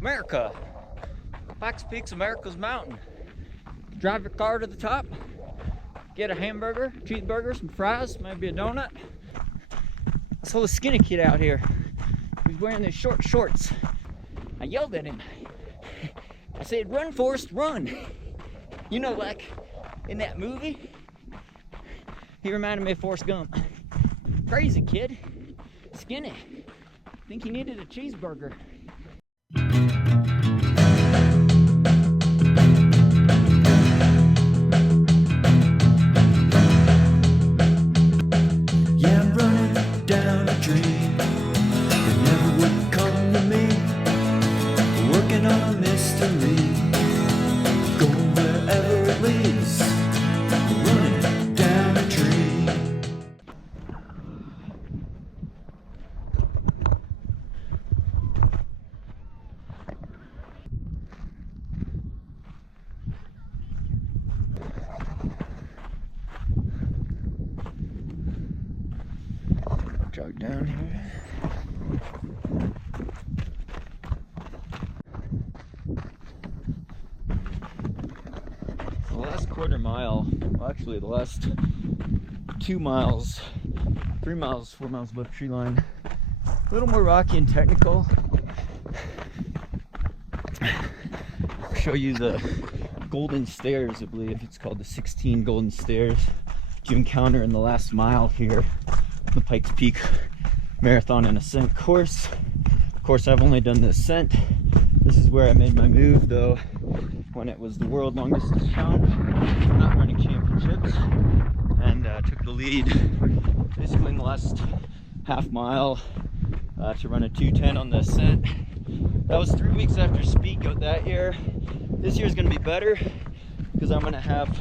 America. Pikes Peak's America's mountain. Drive your car to the top, get a hamburger, cheeseburger, some fries, maybe a donut. I saw the skinny kid out here. He's wearing these short shorts. I yelled at him. I said, "Run, Forrest, run." You know, like in that movie? He reminded me of Forrest Gump. Crazy kid. Skinny. Think he needed a cheeseburger. Yeah, I'm running down a dream that never would come to me. Working on a mystery, going wherever it leads. Running down a dream. Jog down here. The last quarter mile, well actually the last 2 miles, 3 miles, 4 miles above tree line, a little more rocky and technical. I'll show you the golden stairs, I believe it's called the 16 golden stairs you encounter in the last mile here, the Pikes Peak Marathon and Ascent course. Of course, I've only done the ascent. This is where I made my move though, when it was the world longest challenge, not running championships, and took the lead basically in the last half mile to run a 2:10 on the ascent. That was 3 weeks after Speed Goat that year. This year's gonna be better because I'm gonna have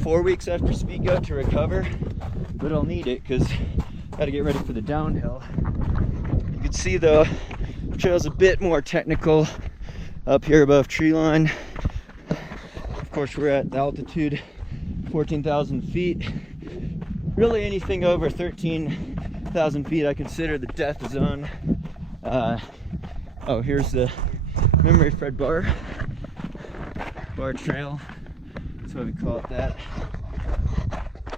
4 weeks after Speed Goat to recover, but I'll need it because got to get ready for the downhill. You can see the trail's a bit more technical up here above tree line. Of course, we're at the altitude 14,000 feet. Really anything over 13,000 feet I consider the death zone. Oh, here's the Memory Fred bar trail. That's why we call it that.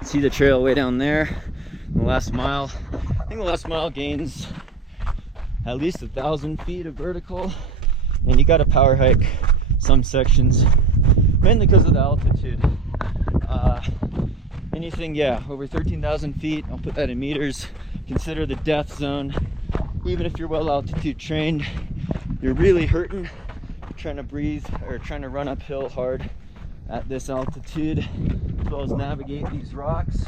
See the trail way down there. The last mile, I think the last mile gains at least 1,000 feet of vertical, and you got to power hike some sections, mainly because of the altitude. Anything, yeah, over 13,000 feet, I'll put that in meters, consider the death zone. Even if you're well altitude trained, you're really hurting trying to breathe or trying to run uphill hard at this altitude, as well as navigate these rocks.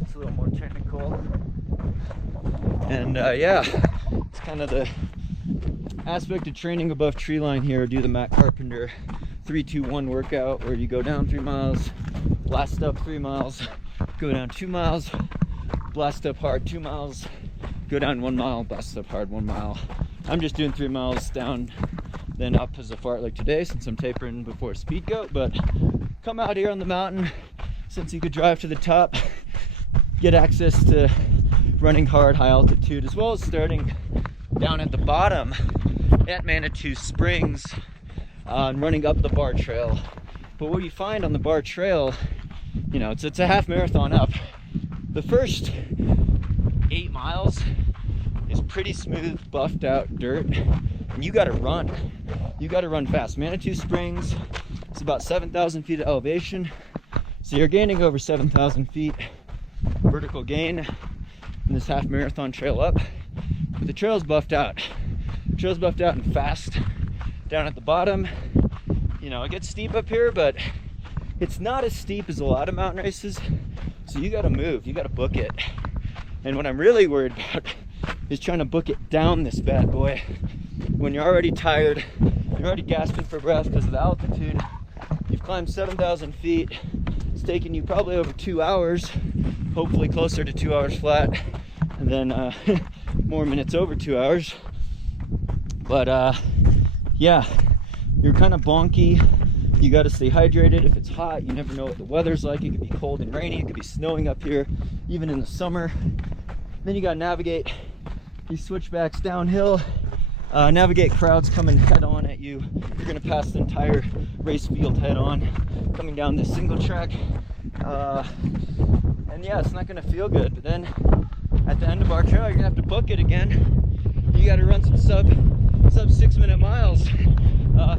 It's a little more technical, and yeah, it's kind of the aspect of training above tree line here. Do the Matt Carpenter 3-2-1 workout where you go down 3 miles, blast up 3 miles, go down 2 miles, blast up hard 2 miles, go down 1 mile, blast up hard 1 mile. I'm just doing 3 miles down then up as a fartlek today since I'm tapering before Speed Goat, but come out here on the mountain since you could drive to the top, get access to running hard, high altitude, as well as starting down at the bottom at Manitou Springs and running up the bar trail. But what you find on the bar trail, you know, it's a half marathon up. The first 8 miles is pretty smooth, buffed out dirt, and you gotta run. You gotta run fast. Manitou Springs, it's about 7,000 feet of elevation, so you're gaining over 7,000 feet vertical gain in this half marathon trail up. But the trail's buffed out. The trail's buffed out and fast down at the bottom. You know, it gets steep up here, but it's not as steep as a lot of mountain races, so you gotta move, you gotta book it. And what I'm really worried about is trying to book it down this bad boy when you're already tired, you're already gasping for breath because of the altitude. You've climbed 7,000 feet. It's taken you probably over 2 hours, hopefully closer to 2 hours flat, and then more minutes over 2 hours. But yeah, you're kind of bonky. You got to stay hydrated. If it's hot, you never know what the weather's like. It could be cold and rainy, it could be snowing up here even in the summer. Then you got to navigate these switchbacks downhill. navigate crowds coming head on at you. You're gonna pass the entire race field head on, coming down this single track. And yeah, it's not gonna feel good, but then at the end of our trail, you're gonna have to book it again. You gotta run some sub 6-minute miles if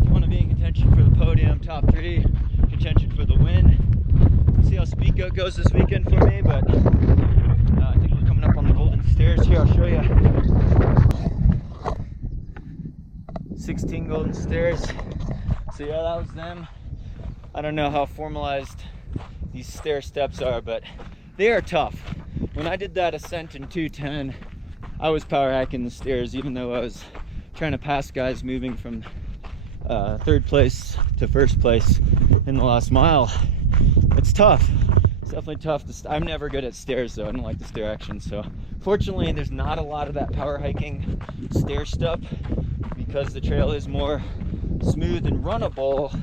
you wanna be in contention for the podium, top 3, contention for the win. We'll see how Speed Goat goes this weekend for me, but I think we're coming up on the golden stairs here. I'll show you. 16 golden stairs. So yeah, that was them. I don't know how formalized these stair steps are, but they are tough. When I did that ascent in 210, I was power hacking the stairs, even though I was trying to pass guys moving from 3rd place to 1st place in the last mile. It's tough. It's definitely tough. I'm never good at stairs though. I don't like the stair action. So fortunately, there's not a lot of that power hiking stair stuff because the trail is more smooth and runnable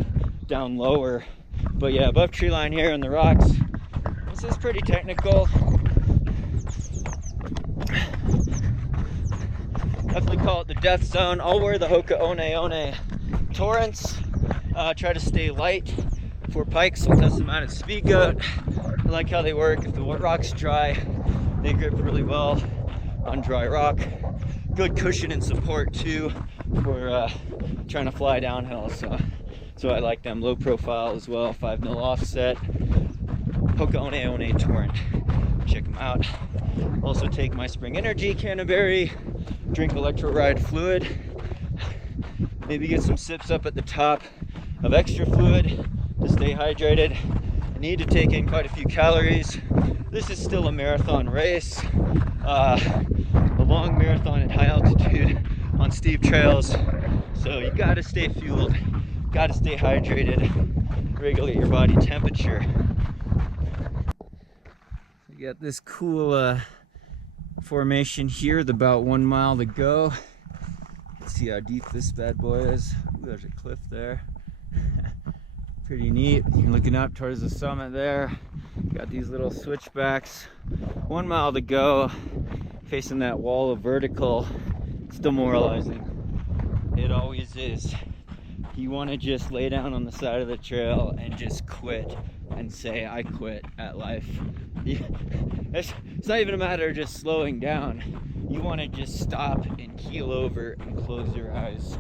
down lower. But yeah, above tree line here in the rocks, this is pretty technical. Definitely call it the death zone. I'll wear the Hoka One Torrents. Try to stay light for Pikes. I'll test them out at Speed Goat. I like how they work. If the rock's dry, they grip really well on dry rock. Good cushion and support too for trying to fly downhill. So I like them. Low profile as well. 5mm offset. Hoka One Torrent. Check them out. Also take my Spring Energy Canaday. Drink electrolyte fluid. Maybe get some sips up at the top of extra fluid to stay hydrated. I need to take in quite a few calories. This is still a marathon race, a long marathon at high altitude on steep trails. So you gotta stay fueled, gotta stay hydrated, regulate your body temperature. You got this cool formation here with about 1 mile to go. Let's see how deep this bad boy is. Ooh, there's a cliff there. Pretty neat. You're looking up towards the summit there. Got these little switchbacks. 1 mile to go. Facing that wall of vertical. It's demoralizing. It always is. You want to just lay down on the side of the trail and just quit and say, I quit at life. It's not even a matter of just slowing down. You want to just stop and keel over and close your eyes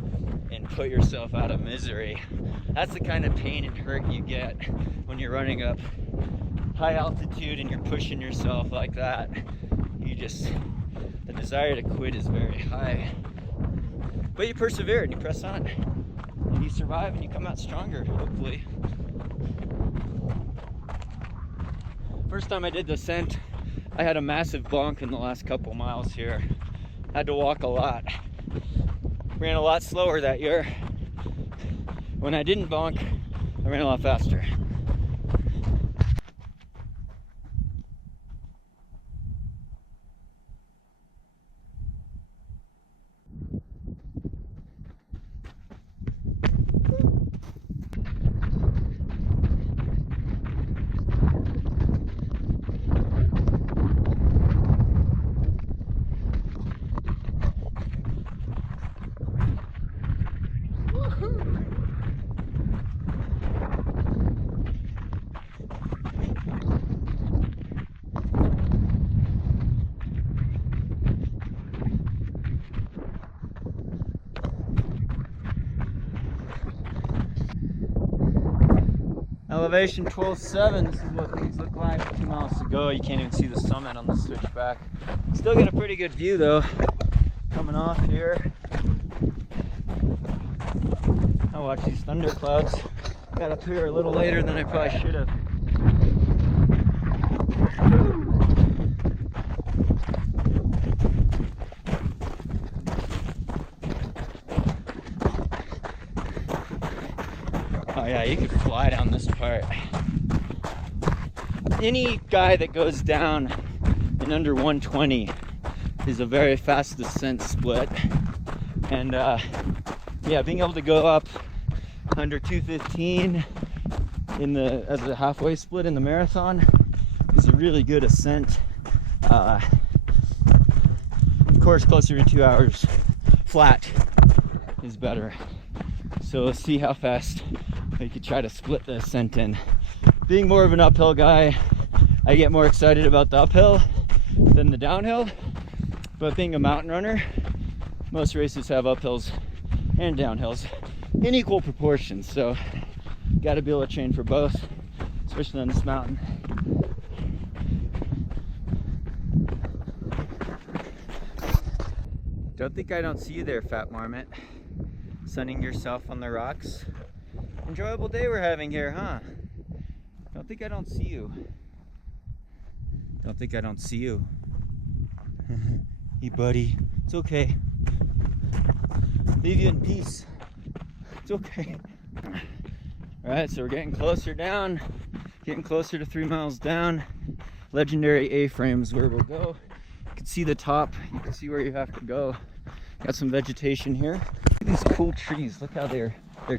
and put yourself out of misery. That's the kind of pain and hurt you get when you're running up high altitude and you're pushing yourself like that. The desire to quit is very high. But you persevere and you press on. And you survive and you come out stronger, hopefully. First time I did the ascent, I had a massive bonk in the last couple miles here. Had to walk a lot. Ran a lot slower that year. When I didn't bonk, I ran a lot faster. Elevation 12.7, this is what things look like 2 miles to go. You can't even see the summit on the switchback. Still get a pretty good view though, coming off here. I watch these thunderclouds. Got up here a little later than I probably should have. Oh yeah, you could fly down this part. Any guy that goes down in under 120 is a very fast descent split. And yeah, being able to go up under 215 as a halfway split in the marathon is a really good ascent. Of course, closer to 2 hours flat better. So let's see how fast we could try to split the ascent in. Being more of an uphill guy, I get more excited about the uphill than the downhill. But being a mountain runner, most races have uphills and downhills in equal proportions. So got to be able to train for both, especially on this mountain. Don't think I don't see you there, Fat Marmot. Sunning yourself on the rocks. Enjoyable day we're having here, huh? Don't think I don't see you. Don't think I don't see you. Hey, buddy. It's okay. Leave you in peace. It's okay. Alright, so we're getting closer down. Getting closer to 3 miles down. Legendary A-frames where we'll go. You can see the top. You can see where you have to go. Got some vegetation here. Look at these cool trees. Look how they're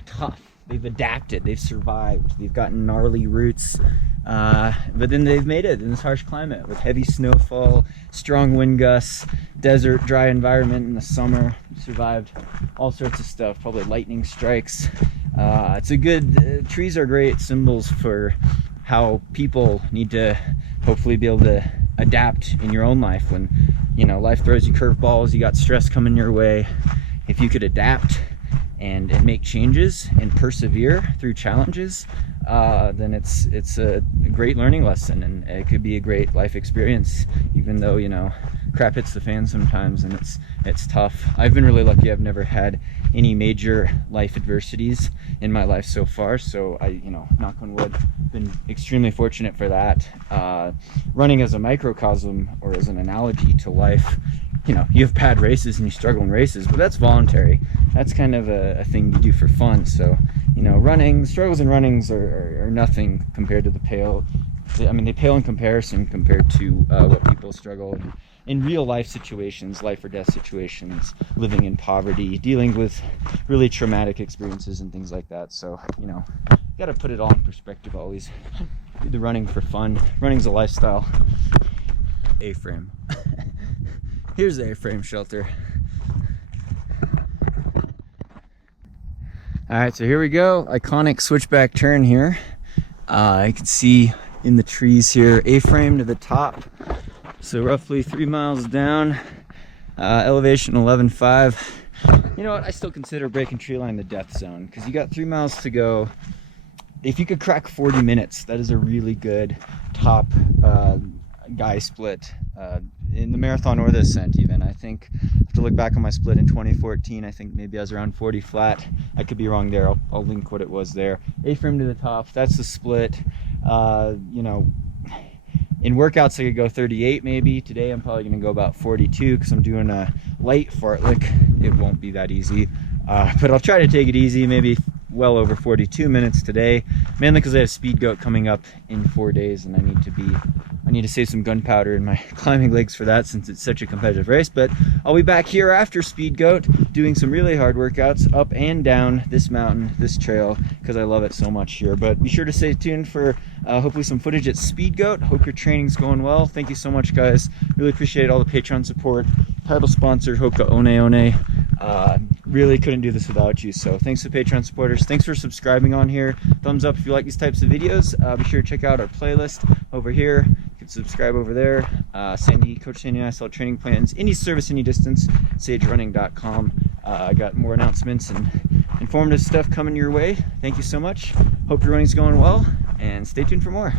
tough. They've adapted. They've survived. They've gotten gnarly roots. But then they've made it in this harsh climate with heavy snowfall, strong wind gusts, desert, dry environment in the summer. Survived all sorts of stuff. Probably lightning strikes. It's a good. Trees are great symbols for how people need to hopefully be able to adapt in your own life when, you know, life throws you curveballs, you got stress coming your way. If you could adapt and make changes and persevere through challenges, then it's a great learning lesson, and it could be a great life experience, even though, you know, crap hits the fan sometimes and it's tough. I've been really lucky. I've never had any major life adversities in my life so far, so I, you know, knock on wood, been extremely fortunate for that. Running as a microcosm or as an analogy to life, you know, you have bad races and you struggle in races, but that's voluntary. That's kind of a thing you do for fun. So, you know, running, struggles in runnings are nothing compared to the pale. I mean, they pale in comparison compared to what people struggle in real life situations, life or death situations, living in poverty, dealing with really traumatic experiences and things like that. So, you know, got to put it all in perspective always. Do the running for fun. Running's a lifestyle. A-frame. Here's the A-frame shelter. All right, so here we go. Iconic switchback turn here. You can see in the trees here, A-frame to the top. So roughly 3 miles down, elevation 11.5. You know what? I still consider breaking tree line the death zone because you got 3 miles to go. If you could crack 40 minutes, that is a really good top guy split in the marathon or the ascent even. I think I have to look back on my split in 2014. I think maybe I was around 40 flat. I could be wrong there. I'll link what it was there. A-frame to the top, that's the split. You know, in workouts I could go 38 maybe. Today I'm probably going to go about 42 because I'm doing a light fartlek. It won't be that easy, but I'll try to take it easy, maybe well over 42 minutes today, mainly because I have Speed Goat coming up in 4 days and I need to save some gunpowder in my climbing legs for that since it's such a competitive race. But I'll be back here after Speed Goat doing some really hard workouts up and down this mountain, this trail, because I love it so much here. But be sure to stay tuned for hopefully some footage at Speed Goat. Hope your training's going well. Thank you so much, guys. Really appreciate all the Patreon support. Title sponsor Hoka One. Really couldn't do this without you, so thanks to Patreon supporters. Thanks for subscribing on here. Thumbs up if you like these types of videos. Be sure to check out our playlist over here. You can subscribe over there. Coach Sandy and I sell training plans, any service, any distance, sagerunning.com. I got more announcements and informative stuff coming your way. Thank you so much. Hope your running's going well, and stay tuned for more.